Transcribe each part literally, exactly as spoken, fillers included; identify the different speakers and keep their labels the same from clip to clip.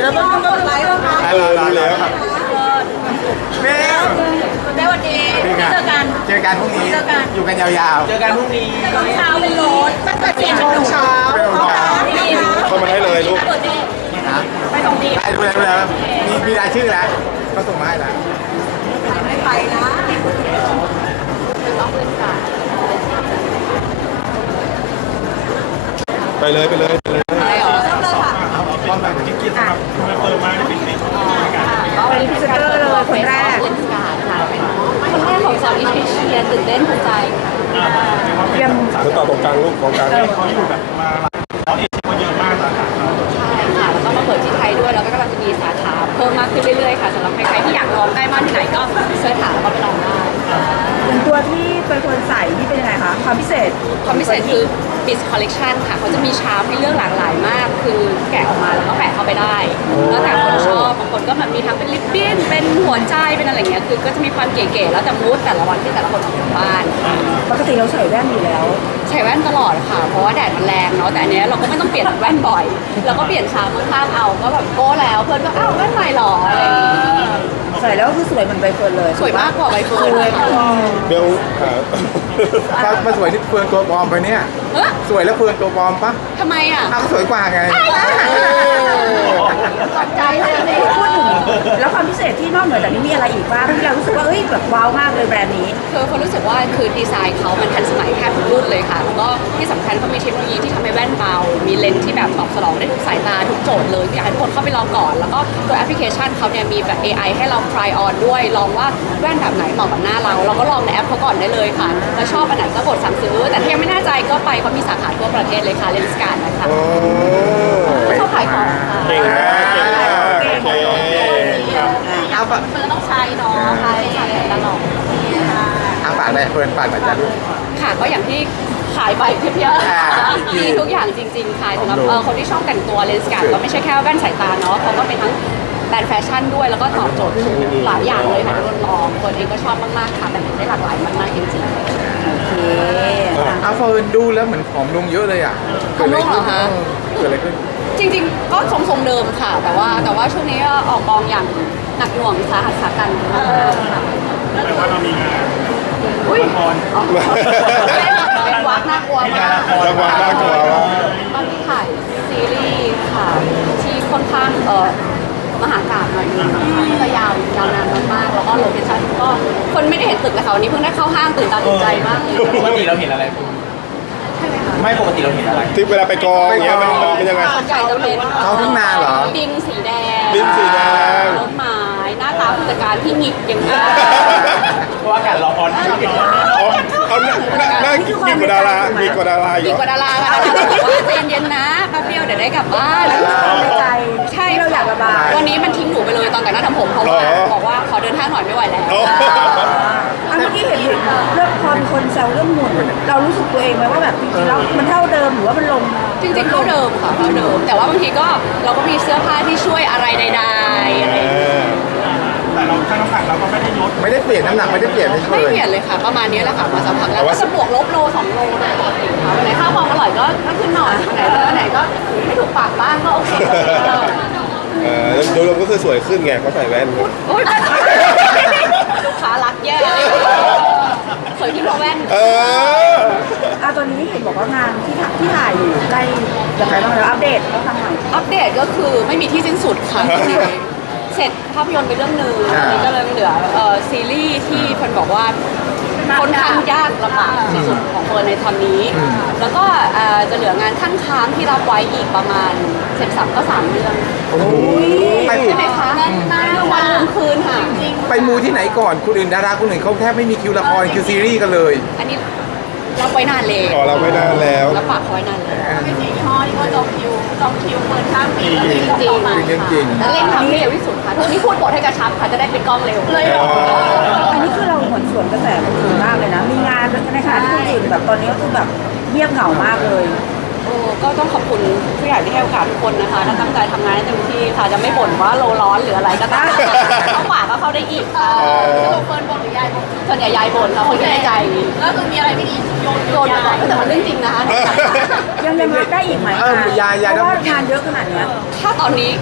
Speaker 1: แล้วต้องต้องไลฟ์แล้วนะ
Speaker 2: เออรู้แล้วครับเบล
Speaker 1: แม่วันดีเจอกัน
Speaker 2: เจอกันพรุ่งนี้อยู่กันยาวๆ
Speaker 3: เจอกันพรุ่งนี้
Speaker 1: ตอนเช้าเป็นรถตั้งแต่เจ็ดโมงเช้า
Speaker 2: เข้ามาได้เลยลูก
Speaker 1: เปิดดี
Speaker 2: นะ
Speaker 1: ไปสองดี
Speaker 2: ไปดูแล้วดูแล้วมีมีรายชื่อแล้วเขาส่งมาให้แล้ว
Speaker 1: ไม่ไปนะต้องเล่นกัน
Speaker 2: ไปเลยไปเลยไปเลย
Speaker 1: อะไรหรอต้องเลยค่ะ
Speaker 2: พร้อมกันกิ๊กกิ๊กครับเปิดมาได้ปิดปิด
Speaker 1: เป็นพรีเซนเตอร์เลยคนแรก
Speaker 4: เล่นการค่ะเป็นคนแรกของซาวิชเชียตื่นเต้นภูมิใจค่ะ
Speaker 1: เยี่ยม
Speaker 2: คือต่อตรงกลางลูกตรงกลาง
Speaker 3: เขาอยู่แบบมาเขาเองคนเยอะมากสาขา
Speaker 4: ใช่ค่ะแล้วก็มาเปิดที่ไทยด้วยแล้วก็กำลังจะมีสาขาเพิ่มมากขึ้นเรื่อยๆค่ะสำหรับใครๆที่อยากลองใกล้บ้านที่ไหนก็เสิร์ชหาแล้วก็ไปลองได้
Speaker 1: อย่างตัวที่เป็นคนใส่นี่เป็นยังไงคะความพิเศษ
Speaker 4: ความพิเศษคือ Biz Collection ค่ะเขาจะมีชาร์ปให้เลือกหลากหลายมาก คือแกะออกมาแล้วก็แปะเข้าไปได้แล้วแต่คนชอบบางคนก็แบบมีทั้งเป็นลิปบิ้นเป็นหัวใจเป็นอะไรเงี้ยคือก็จะมีความเก๋ๆแล้วแต่มูดแต่ละวันที่แต่ละคนออกจากบ้าน
Speaker 1: ปกติเราใส่แว่นอยู่แล้ว
Speaker 4: ใส่แว่นตลอดค่ะ เพราะว่าแดดมันแรงเนาะ แต่อันเนี้ยเราก็ไม่ต้องเปลี่ยนแว่นบ่อย เราก็เปลี่ยนชามข้างๆเอา ก็แบบโก้แล้ว เพื่อนก็อ้าวแว่นใหม่หรออะไรอย่างงี้
Speaker 1: ใส่แล้วก็คือสวยเหมือนใบเฟิร์นเลย
Speaker 4: สวยมากกว่าใบเฟิร์นเลยค่ะ
Speaker 2: เบลถ้ามาสวยนี่เฟืองตัวปลอมไปเนี่ย
Speaker 4: เฮ้ย
Speaker 2: สวยแล้วเฟืองตัวปลอมปะ
Speaker 4: ทำไมอ่ะ
Speaker 2: อ้าวก็สวยกว่าไง
Speaker 4: ตกใจเลย
Speaker 1: พูดถึงแล้วความพิเศษที่นอกเหนือจากนี้มีอะไรอีกบ้างที่เรารู้สึกว่าเอ้ยแบบว้าวมากเลยแบรนด์นี้
Speaker 4: คือคนรู้สึกว่าคือดีไซน์เขามันทันสมัยแทบทุกรุ่นเลยค่ะ แล้วก็ที่สำคัญเขามีเทคโนโลยีที่ทำให้แว่นเบา มีเลนส์ที่แบบตอบสนองได้ทุกสายตาทุกโจทย์เลยอยากให้ทุกคนเข้าไปลองก่อน แล้วก็ตัวแอปพลิเคชันเขาเนี่ยมีแบบ เอ ไอ ให้เรา try on ด้วย ลองว่าแว่นแบบไหนเหมาะกับหน้าเรา เราก็ลองในแอปเขาก่อนได้เลยค่ะ แล้วชอบอันไหนก็กดสั่งซื้อ แต่ถ้ายังไม่แน่ใจก็ไปเขามีสาขาทั่วประเทศเลยค่ะเลนส์การ์ดนะคะ
Speaker 2: โอ้
Speaker 4: ชอบขายของค่ะ
Speaker 2: เก่งมากเก่งมากโอเคเอาฝาก
Speaker 4: มันก็ต้องใช้เนาะใช้ใช้ตลอด
Speaker 2: เอาฝากอะไรเฟิร์นฝากหน่อยจ้ะลูก
Speaker 4: ค่ะก็อย่างที่ขายไปเพียบ
Speaker 2: อ่า
Speaker 4: ๆมีทุกอย่างจริงๆค่ะสำหรับเอ่อคนที่ชอบแต่งตัวเลนส์การ์ดก็ไม่ใช่แค่แว่นสายตาเนาะเขาก็เป็นทั้งแบรนด์แฟชั่นด้วยแล้วก็ตอบโจทย์หลายอย่างเลยค่ะที่เราลองคนเองก็ชอบมากๆค่ะแต่งได้หลากหลายมากๆจริงๆ
Speaker 1: โอเค
Speaker 2: เอาเฟิร์นดูแล้วเหมือนผอมลงเยอะเลยอ่ะ
Speaker 4: ผอมลงเหรอคะ
Speaker 2: เกิดอะไรขึ้น
Speaker 4: จริงๆ ก็ทรงๆเดิมค่ะ แต่ว่าแต่ว่าช่วงนี้ก็ออกกองอย่างหนักหน่วงสาหัสสากันมากๆค่ะ
Speaker 3: แต่ว่าเรามีงาน
Speaker 4: อุ้ย
Speaker 3: ละคร
Speaker 4: อ๋อเป็นวักน่ากลัวมาก
Speaker 2: ระวังน่ากลัวว่า
Speaker 4: ตอนที่ถ่ายซีรีส์ค่ะที่ค่อนข้างเออมหากาพย์หน่อยนึงนะคะก็จะยาวยาวนานมากๆแล้วก็โลเคชั่นก็คนไม่ได้เห็นตึกนะคะวันนี้เพิ่งได้เข้าห้างตื่นตาตื่นใจมากเลย
Speaker 3: ปกติเราเห็นอะไร
Speaker 4: ใช่ไหมคะ
Speaker 3: ไม่ปกติเราเห็นอะไร
Speaker 2: ที่เวลาไปกองอย่างเงี้ยมันมันเป็นยังไง
Speaker 4: ส่วนใหญ่จะเป็น
Speaker 2: ท้องทุ่งนาเหรอ
Speaker 4: ดินสีแดง
Speaker 2: ดินสีแดง
Speaker 4: ต้นไม้หน้าตาผู้จัดการที่หงิกอย่างนี้
Speaker 3: เพราะว่าอากาศร้อน
Speaker 2: เอาเอาหน้าหน้าหน้ากินกินกว่าดารามีกว่าดาราอ
Speaker 4: ดี
Speaker 2: ยู่
Speaker 4: กว่าดาราค่ะดาราบอกว่าใจเย็นๆนะแป๊บเดียวเดี๋ยวได้กลับบ้าน
Speaker 1: ความในใจ
Speaker 4: ใช่
Speaker 1: ที่เราอยากระบาย
Speaker 4: วันนี้มันทิ้งหนูไปเลยตอนแต่งหน้าทำผมเพราะว่า
Speaker 2: อ๋อ
Speaker 4: บอกว่าขอเดินทางหน่อยไม่ไหวแล้ว
Speaker 2: โอ้
Speaker 1: อันเมื่อกี้เห็นเห็นเรื่องพอมีคนแซวเรื่องหุ่นเรารู้สึกตัวเองไหมว่าแบบจริงๆแล้วมันเท่าเดิมหรือว่ามันลง
Speaker 4: จริงๆเท่าเดิมค่ะเท่าเดิม แต่ว่าบางทีก็เราก็มีเสื้อผ้าที่ช่วยอะไรใดๆอะไรอย่างเงี้ย
Speaker 3: แต่เราถ้าน้ำหนักเราก็ไม่ได้ลด
Speaker 2: ไม่ได้เปลี่ยนน้ำหนักไม่ได้เปลี่ยนไม่
Speaker 4: ไม่
Speaker 2: เฟิร์น
Speaker 4: เปลี่ยนเลยค่ะประมาณนี้แหละค่ะมาสักพักแล้วก็จะบวกลบโลสองโลโดยปกติค่ะวันไหนข้าวความอร่อยก็ก็ขึ้นหน่อยวันไหนวันไหนก็ไม่ถูกปากบ้างก็โอเค
Speaker 2: เออโดยรวมก็คือสวยขึ้นไงเขาใส่แว่น
Speaker 4: โอ๊ยลูกค้ารักแย่สวยขึ้นเพราะแว่น
Speaker 2: เออ
Speaker 1: อ่ะตอนนี้เห็นบอกว่างานที่ถ่ายที่ถ่ายอยู่ใกล้จะไปบ้างแล้วอัปเดตต้องทำใหม่
Speaker 4: อัปเดตก็คือไม่มีที่สิ้นสุดค่ะ เสร็จภาพยนตร์ไปเรื่องหนึ่ง
Speaker 2: อ่า
Speaker 4: อันนี้ก็เลยเหลือเอ่อซีรีส์ที่เฟิร์นบอกว่าค่อนข้างยากลำบากที่สุดของเฟิร์นในตอนนี้ แล้วก็เอ่อจะเหลืองานข้างค้างที่รับไว้อีกประมาณเสร็จสับก็สามเรื่อง
Speaker 2: โอ้โหไป
Speaker 4: ใช่ไหมคะคือวันลืมคืนค่ะจริง
Speaker 2: ไปมูที่ไหนก่อนคนอื่นดาราคนอื่นเขาแทบไม่มีคิวละครคิวซีรีส์กันเลย
Speaker 4: อันนี้รับไว้นานเลย
Speaker 2: ขอเราไม่ได้แล้ว
Speaker 4: รับปากเขาไว้นานเลย
Speaker 1: เป็นสี่ห้อที่ก็จองคิวจองคิวเปิดข้ามปี
Speaker 4: จริงจริง
Speaker 2: จริงจริง
Speaker 4: แล้วเร่งทำให้เร็วที่สุดค่ะทุกนี้พูดบทให้กระชับค่ะจะได้ปิดกล้องเร็วเลย
Speaker 1: อันนี้คือเราเหมือนสวนกระแสคนอื่นมากเลยนะ มีงานในขณะที่คนอื่นแบบตอนนี้ก็คือแบบเงียบเหงามากเลย
Speaker 4: โอ้ก็ต้องขอบคุณผู้ใหญ่ที่ให้โอกาสทุกคนนะคะถ้าตั้งใจทำงานให้เต็มที่ค่ะจะไม่บ่นว่าโลร้อนหรืออะไรก็ตามเข้าปากก็เข้าได้อีกค่ะเฟิร์นบ่นหรือยายบ่นส่วนใหญ่ยายบ่นค่ะคนที่ในใจก็คือมีอะไรไม่ดีโยนโยนไปก่อนแต่มันเรื่องจริงนะคะ
Speaker 1: ยังยังรับได้อีกไหม
Speaker 2: เออมียายยาย
Speaker 1: เพราะว่างานเยอะขนาดเนี้ย
Speaker 4: ถ้าตอนนี้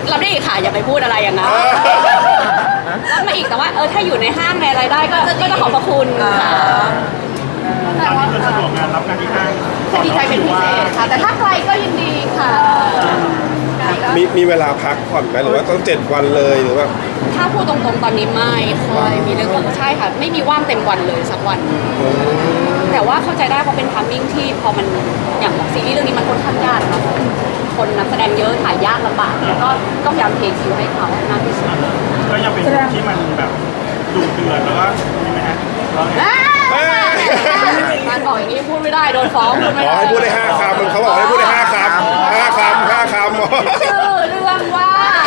Speaker 4: รับได้อีกค่ะอย่าไปพูดอะไรอย่างนั้นรับมาอีกแต่ว่าเออถ้าอยู่ในห้างในอะไรได้ก็ก็จะขอบพระคุณค่ะ
Speaker 3: ตอนนี้คือสะดวกงานรับงานที่ห้าง
Speaker 4: จะดีใจเป็นพิเศษค่ะ แต่ถ้าไกลก็ยินดีค่ะไกลก็
Speaker 2: มีมีเวลาพักผ่อนไหมหรือว่าต้องเจ็ดวันเลยหรือว่า
Speaker 4: ถ้าพูดตรงๆตอนนี้ไม่ค่อยมีเรื่องใช่ค่ะ ไม่มีว่างเต็มวันเลยสักวัน แต่ว่าเข้าใจได้เพราะเป็นทัมมิ่งที่พอมันอย่างซีรีส์เรื่องนี้มันค่อนข้างยากนะคนนักแสดงเยอะถ่ายยากลำบากแล้วก็ก็พยายามเทคิวให้เขาให้มากที่สุด
Speaker 3: ก็ยังเป็นที่มันแบบดุเดือดแล้วก็ใช่ไหมฮะเราเนี่ย
Speaker 4: การบอกอย่างนี้พูดไม่ได้โดนฟ้องพูดไม่
Speaker 2: ขอ
Speaker 4: ได้
Speaker 2: ให้พูดได้ห้าคำเขาบอกให้พูดได้ห้าคำห้าคำห้าคำ
Speaker 4: ชื่อเรื่องว่า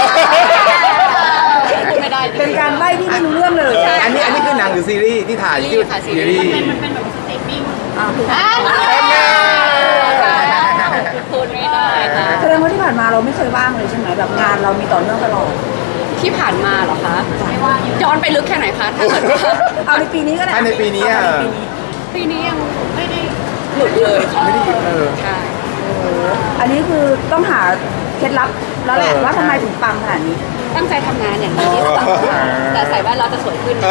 Speaker 4: พูดไม่ได้
Speaker 1: เป็นการใบ้ที่ไม่รู้เรื่องเลย
Speaker 5: อันนี้อันนี้คือหนังหรือซีรีส์ที่ถ่าย
Speaker 4: ซี
Speaker 5: ที่
Speaker 4: รีส์ค่ะซี
Speaker 5: ซี
Speaker 4: รี
Speaker 5: รี
Speaker 4: ส์
Speaker 5: ส์
Speaker 4: มันเป็นแบบสตรีมมิ่ง
Speaker 1: อ่าถูก
Speaker 4: อ่าพูดไม่ได้ค่ะ
Speaker 1: แสดงว่าที่ผ่านมาเราไม่เคยว่างเลยใช่ไหมแบบงานเรามีต่อเนื่องตลอด
Speaker 4: ที่ผ่านมาเหรอคะย้อนไปลึกแค่ไหนคะถ้าเกิดว่า
Speaker 1: เอาในปีนี้ก็ได้
Speaker 5: ถ้าในปีนี้
Speaker 1: เอา
Speaker 5: อ่ะ
Speaker 1: ในปีนี้
Speaker 4: ปีนี้ยังไม่ได้หลุดเลยค่ะ
Speaker 5: ไม่ได้หยุดเออ
Speaker 4: ใช่
Speaker 1: อันนี้คือต้องหาเคล็ดลับแล้วแหละ
Speaker 5: เออ
Speaker 1: ว่าทำไมถึงปังขนาดนี้
Speaker 4: ตั้งใจทำงานอย่างดีที่สุดค่ะแต่ใส่แว่นเราจะสวยขึ้น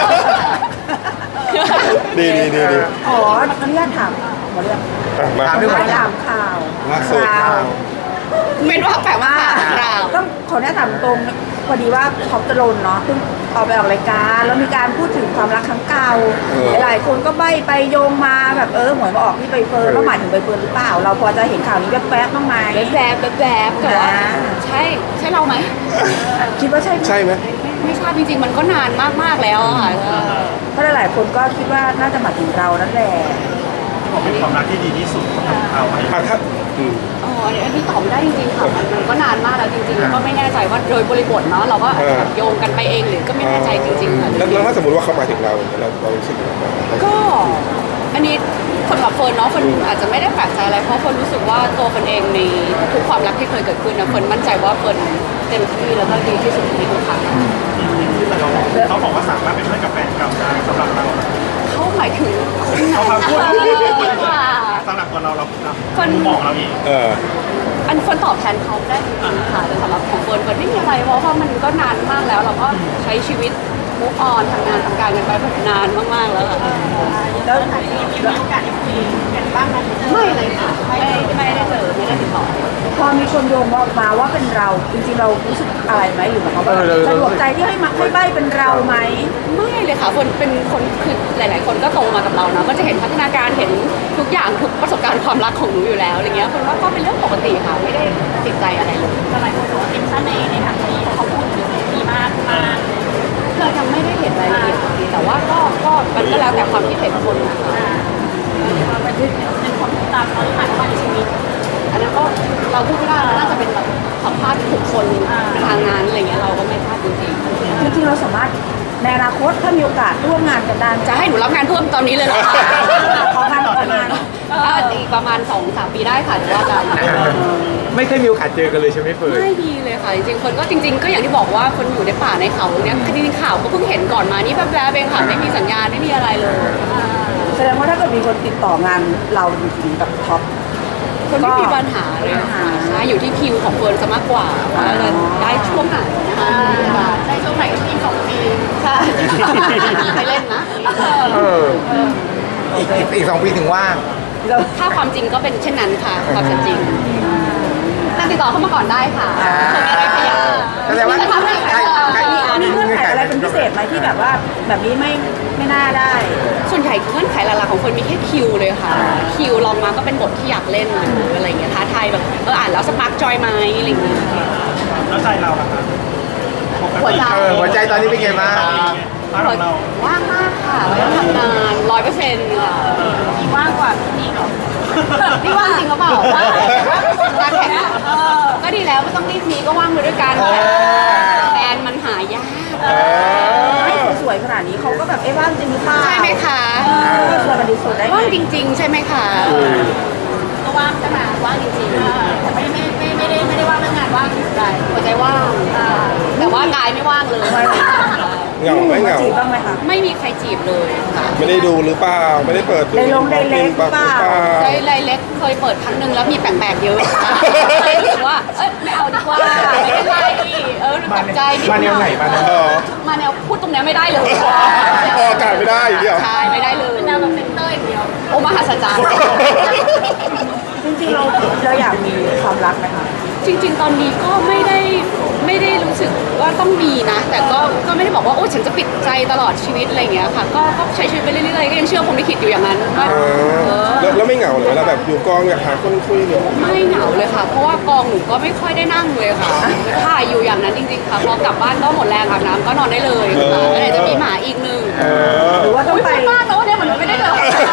Speaker 2: ดีดีดีดี
Speaker 1: อ๋ออนุญาตถามหมอเรื่อง
Speaker 2: อ่ะมา
Speaker 5: ถามเรื่อง
Speaker 1: ถามข่าว
Speaker 2: ล่าสุด
Speaker 1: ข่าว
Speaker 4: เป็นว่าแปลว่าข่าว
Speaker 1: ต้องขออนุญาตถามตรงพอดีว่าท็อปจรนเนาะเพิ่งเอาไปออกรายการแล้วมีการพูดถึงความรักครั้งเก่าหลายๆคนก็ใบ้ไปโยงมาแบบเออหวยมาออกที่ใบเฟิร์นว่าหมายถึงใบเฟิร์นหรือเปล่า เราพอจะเห็นข่าวนี้แวบๆบ้างไหม
Speaker 4: แวบๆแวบๆแต่ว่า
Speaker 1: อ่า
Speaker 4: ใช่ใช่เราไหม
Speaker 1: คิดว่าใช่ไหม
Speaker 2: ใช่ไหม
Speaker 4: ไม่ทราบจริงๆมันก็นานมากๆแล้วอะค่ะ
Speaker 1: เพราะหลายๆคนก็คิดว่าน่าจะหมายถึงเรานั่นแหละ
Speaker 3: บอกเป็นความรักที่ดีที่สุดของเขาให้
Speaker 2: อ่ะถ้าอืม
Speaker 4: อ๋ออันนี้อันนี้ตอบไม่ได้จริงๆค่ะมันมันก็นานมากแล้วจริงๆก็ไม่แน่ใจว่าโดยบริบทเนาะเราก็อาจจะแบบโยงกันไปเองหรือก็ไม่แน่ใจจริงๆค่ะ
Speaker 2: แล้วแล้วถ้าสมมติว่าเขามาถึงเราเนี่ยเราเรารู้สึกยังไงบ้าง
Speaker 4: ก็อันนี้สำหรับเฟิร์นเนาะเฟิร์นอาจจะไม่ได้แปลกใจอะไรเพราะเฟิร์นรู้สึกว่าตัวเฟิร์นเองในทุกความรักที่เคยเกิดขึ้นนะเฟิร์นมั่นใจว่าเฟิร์นเต็มที่แล้วก็ดีที่สุดในทุกครั้ง
Speaker 3: แต่เราเขาบอกว่าสามารถเป็นเพื่อนกับแฟนเก่าได้สำหรับเรา
Speaker 4: เขาหมายถึงคนไหน
Speaker 3: เขาพาพูด
Speaker 4: ว่า
Speaker 3: สำหรับตัวเราเรา
Speaker 4: คน
Speaker 3: มองเราเอง
Speaker 2: เออ
Speaker 4: อันเฟิร์นตอบแทนเขาได้จริงๆค่ะแต่สำหรับของเฟิร์นเฟิร์นไม่มีอะไรเพราะว่ามันก็นานมากแล้วเราก็ใช้ชีวิตมุกออนทำงานทำการกันไปแบบนานมากๆแล้วค่ะ
Speaker 1: แล้ว
Speaker 4: มีโอกาสได้คุยกันบ้างไหมไม่เลยค่ะไม่ไม่ได้เจอไม่ได้ติดต่อ
Speaker 1: พอมีคนโยงออกมาว่าเป็นเราจริงๆเรารู้สึกอะไรไหมหรือหมายความว่า
Speaker 5: เออเรา
Speaker 1: สะดวกใจที่ให้มาให้ใบ้เป็นเราไหม
Speaker 4: ไม่เลยค่ะคนเป็นคนคือหลาย ๆ คนก็โตมากับเราเนาะก็จะเห็นพัฒนาการเห็นทุกอย่างทุกประสบการณ์ความรักของหนูอยู่แล้วอะไรเงี้ยคนว่าก็เป็นเรื่องปกติค่ะไม่ได้ติดใจอะไรเลยหลายคนบอกว่าเป็นชาในในทางที่เขาพูดถึงดีมากมากเรายังไม่ได้เห็นรายละเอียดดีแต่ว่าก็ก็มันก็แล้วแต่ความคิดเห็นคนนะคะเป็นความตามเขาที่ผ่านมาในชีวิตอันนั้นก็เราพูดไม่ได้น่าจะเป็นแบบสัมภาษณ์บุคคลทางงานอะไรเงี้ยเราก็ไม่ทราบจริง
Speaker 1: จริงๆเราสามารถในอนาคตถ้ามีโอกาสร่วมงานกันได้ไหม
Speaker 4: ๆจะให้หนูรับงานเพิ่มตอนนี้เลยเหรอคะ
Speaker 1: ของงานของงาน
Speaker 4: ก็อีกประมาณ สองถึงสาม ปีได้ค่ะเดี๋ยวว่ากัน
Speaker 5: ไม่เคยมีโอกาสเจอกันเลยใช่ไหมเฟิร์น
Speaker 4: ไม่ดีเลยค่ะ จริงๆคนก็จริง ๆ ก็อย่างที่บอกว่าคนอยู่ในป่าในเขาเนี่ยจริงๆข่าวก็เพิ่งเห็นก่อนมานี่แป๊บๆเองค่ะไม่มีสัญญาณไม่มีอะไรเลย
Speaker 1: แสดงว่าถ้าเกิดมีคนติดต่องานเราจริงๆกับท็อป
Speaker 4: คนไม่มีปัญหาเลย
Speaker 1: ไม่มีปัญหา
Speaker 4: ใช่อยู่ที่คิวของเฟิร์นจะมากกว่าว่าจะได้ช่วงไหนนะคะได้ช่วงไหนก็อีกสองปีใช่ไปเล่นนะ
Speaker 5: เอออีกอีกอีกสองปีถึงว่าง
Speaker 1: เรา
Speaker 4: ถ้าความจริงก็เป็นเช่นนั้นค่ะความเป็นจริงแต่ติดต่อเข้ามาก่อนได้ค่ะคนอะไรพยายาม
Speaker 5: แสดงว่า
Speaker 4: จะทำให้
Speaker 5: ใครใคร
Speaker 1: มีมีเงื่อนไขอะไรเป็นพิเศษไหมที่แบบว่าแบบนี้ไม่ไม่น่าได้
Speaker 4: ส่วนใหญ่เงื่อนไขหลักๆของคนมีแค่คิวเลยค่ะ คิวลองมาก็เป็นบทที่อยากเล่นหรืออะไรเงี้ยท้าทายแบบเอออ่านแล้วสปาร์กจอยไหมอะไรอย่างเงี้ย
Speaker 3: แล้วใจเราล่ะคะ
Speaker 4: หัวใจ
Speaker 5: เออหัวใจตอนนี้เป็นไงบ้าง
Speaker 3: ถ้าเรา
Speaker 4: ว่างมากค่ะเราต้องทำงานร้อยเปอร์เซ็นต์ค่ะมีว่างกว่านี้เหรอนี่ว่างจริงหรือเปล่าว่างงานแข่งก็ดีแล้วไม่ต้องรีบมีก็ว่างไปด้วยกันแฟนมันหายาก
Speaker 1: ไม่สวยๆขนาดนี้เขาก็แบบเอ๊ะว่างจริงหรือเปล่า
Speaker 4: ใช่ไหมคะ
Speaker 1: เออสวยมันดีสุดได้ไง
Speaker 4: ว่างจริง ๆ ใช่ไหมคะก็ว่างใช่ไหมว่างจริงๆแต่ไม่ไม่ไม่ไม่ได้ไม่ได้ว่างเรื่องงานว่างหัวใจหัวใจว่างแต่ว่ากายไม่ว่างเลย
Speaker 2: เหงาไหมเหงา
Speaker 1: จีบบ้างไหมคะ
Speaker 4: ไม่มีใครจีบเลยค่ะ
Speaker 2: ไม่ได้ดูหรือเปล่าไม่ได้เปิดดู
Speaker 1: ได้ลงได้เล็กหรือเปล่า
Speaker 4: ไดไดเล็กเคยเปิดครั้งหนึ่งแล้วมีแปลกๆเยอะเลยรู้สึกว่าเอ้ยไม่เอาดีกว่าไม่เป็นไรเออตกใจนิดห
Speaker 5: มาแนวไหน
Speaker 4: น่อย
Speaker 5: มาแนว
Speaker 2: เออ
Speaker 4: มาแนวพูดตรงเนี้ยไม่ได้เลย
Speaker 2: ออกอากาศไม่ได้อย่างเดียว
Speaker 4: ใช่ไม่ได้เลยเป็นแนวแบบเซนเตอร์อย่างเดียวโอ้มหัศจรรย์
Speaker 1: จริงๆเราเราอยากมีความรักไหมคะ
Speaker 4: จริงๆ ตอนนี้ก็ไม่ได้ไม่ได้รู้สึกว่าต้องมีนะ แต่ก็ก็ไม่ได้บอกว่าโอ้ฉันจะปิดใจตลอดชีวิตอะไรอย่างเงี้ยค่ะก็ก็ใช้ชีวิตไปเรื่อยๆก็ยังเชื่อผมลิขิตอยู่อย่างนั้นว่า
Speaker 2: เออแล้วแล้วไม่เหงาเหรอเวลาแบบอยู่กองอยากหาคนคุยเนี่ย
Speaker 4: ไม่เหงาเลยค่ะ เพราะว่ากองหนูก็ไม่ค่อยได้นั่งเลยค่ะถ่ายอยู่อย่างนั้นจริงๆค่ะพอกลับบ้านก็หมดแรงอาบน้ำก็นอนได้เลยค่ะแล้วไหนจะมีหมาอีกหนึ่ง
Speaker 2: เออ
Speaker 1: หรือว่าต้อง
Speaker 4: อุ้ย
Speaker 1: ไป
Speaker 4: ไปบ้านแล้วเนี่ยเหมือนไม่ได้เลย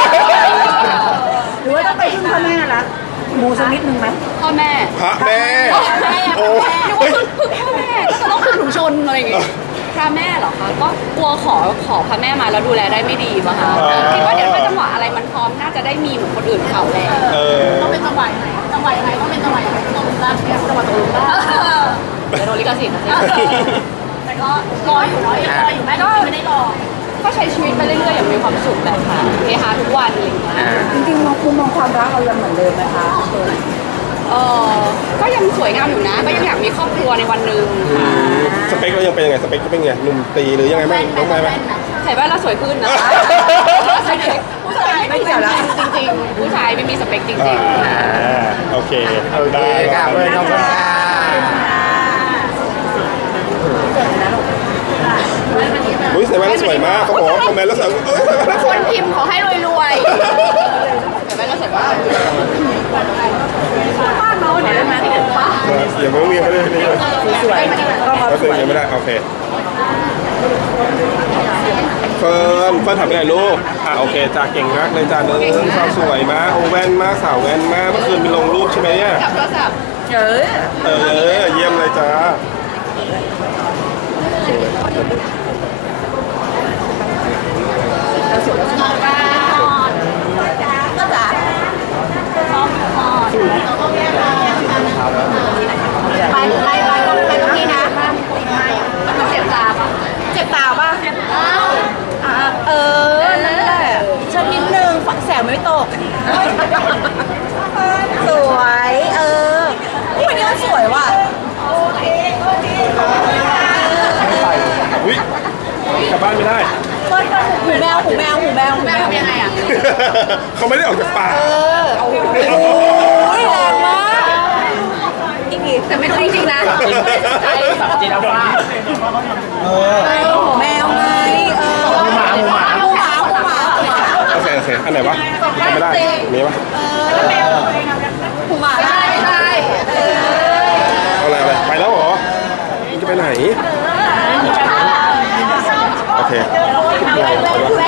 Speaker 1: หรือว่าต้องไปพึ่งพ่อแม่ละมูสักนิดนึงไหม
Speaker 4: พ่อแม่
Speaker 2: พระแม่
Speaker 4: แม่
Speaker 2: โอ้
Speaker 4: นึกว่าพึ่งพึ่งพ่อแม่ก็จะต้องพึ่งถุงชนอะไรอย่างเงี้ยพระแม่เหรอคะก็กลัวขอขอพระแม่มาแล้วดูแลได้ไม่ดีป่ะคะคิดว่าเดี๋ยวถ้าจังหวะอะไรมันพร้อมน่าจะได้มีเหมือนคนอื่นเขาแหละ
Speaker 2: เออ
Speaker 4: ต้องเป็นจังหวะไหนจังหวะไหนต้องเป็นจังหวะไหนตรงบ้านจังหวะตรงบ้านเดี๋ยวโดนลิขสิทธิ์นะสิแต่ก็รออยู่รออยู่รออยู่แม่ก็ไม่ได้รอก็ใช้ชีวิตไปเรื่อยๆอย่างมีความสุขแบบค่ะเฮฮาทุกวันอะไรอย่างเงี้ย
Speaker 1: จริงๆมองมุมมองความรักเรายังเหมือนเดิมไหมคะ
Speaker 4: เออก็ยังสวยงามอยู่นะ ก็ยังอยากมีครอบครัวในวันหนึ่งค่ะ
Speaker 2: สเปคเรายังเป็นยังไงสเปคเขาเป็นไงหนุ่มตีหรือยังไงบ้างน้องไม้ไหม
Speaker 4: ใส่แว่นแล้วสวยขึ้นนะผู้ชายไม่เกี่ยวแล้วจริงๆผู้ชายไม่มีสเปคจริง
Speaker 2: อ่าโอเค
Speaker 5: โอเค
Speaker 2: ได้
Speaker 5: ค่ะเพื่อนขอบคุณค่ะ
Speaker 2: อุ้ยใส่แว่นแล้วสวยมากเขาบอกว่าคอมเมนต์แล้วสวยเอ้ยใส่แว่นแล้ว
Speaker 4: ๆ
Speaker 2: ส
Speaker 4: ค
Speaker 2: วย
Speaker 4: นพิมพ์ขอให้รวยๆใส่แว่นแล้วสวยมากบ้านเราเนี่ยได้ไหมที่ถึงป้า
Speaker 2: อย่าเพิ่งเรียนไม่ได้นี่เลย
Speaker 1: สวยๆก็เขา
Speaker 2: เขา
Speaker 1: ส
Speaker 2: เซ็น
Speaker 1: วย
Speaker 2: ยังไม่ได้โอเคเฟิร์นเฟิร์นถามยังไงลูกอ่ะโอเคจ้าเก่งมากเลยจ้าเนื้อสาวสวยมากโอแว่นมากสาวแว่นมากเมื่อคืนมีลงรูปใช่ไหมเนี่ย
Speaker 4: กับโทรศัพท์
Speaker 1: เออ
Speaker 2: เออเยี่ยมเลยจ้า
Speaker 1: ก็จ๋าไปไปไปตรงไปตรงนี้นะมันเจ็บตาปะเจ็บตาปะเจ็บตาอ่าเออนั่นแหละชนนิดนึงฝังแสงไม่ตก สวยเออวันนี้มันสวยว่ะ
Speaker 2: อุ้ยกลับบ้านไม่ได้
Speaker 1: เฟิร์นหูแมวหูแมวหูแมวหูแมว
Speaker 4: ทำยังไงอ่ะ
Speaker 2: เขาไม่ได้ออกจากป่า
Speaker 1: เออโอ้ยแรงมากอีกที
Speaker 4: แต่ไม่ต้องจริงๆนะใจ
Speaker 5: จีนอัลฟาเออ
Speaker 1: หูแมวไงเออ
Speaker 5: หูหมาหูหมา
Speaker 1: หูหมาหูหมาหูหมา
Speaker 2: โอเคโอเคอันไหนวะจำไม่ได้มีปะ
Speaker 1: หูหมาได้ได้
Speaker 2: เอาอะไรเอาอะไรไปแล้วเหรอมึงจะไปไหนโอเค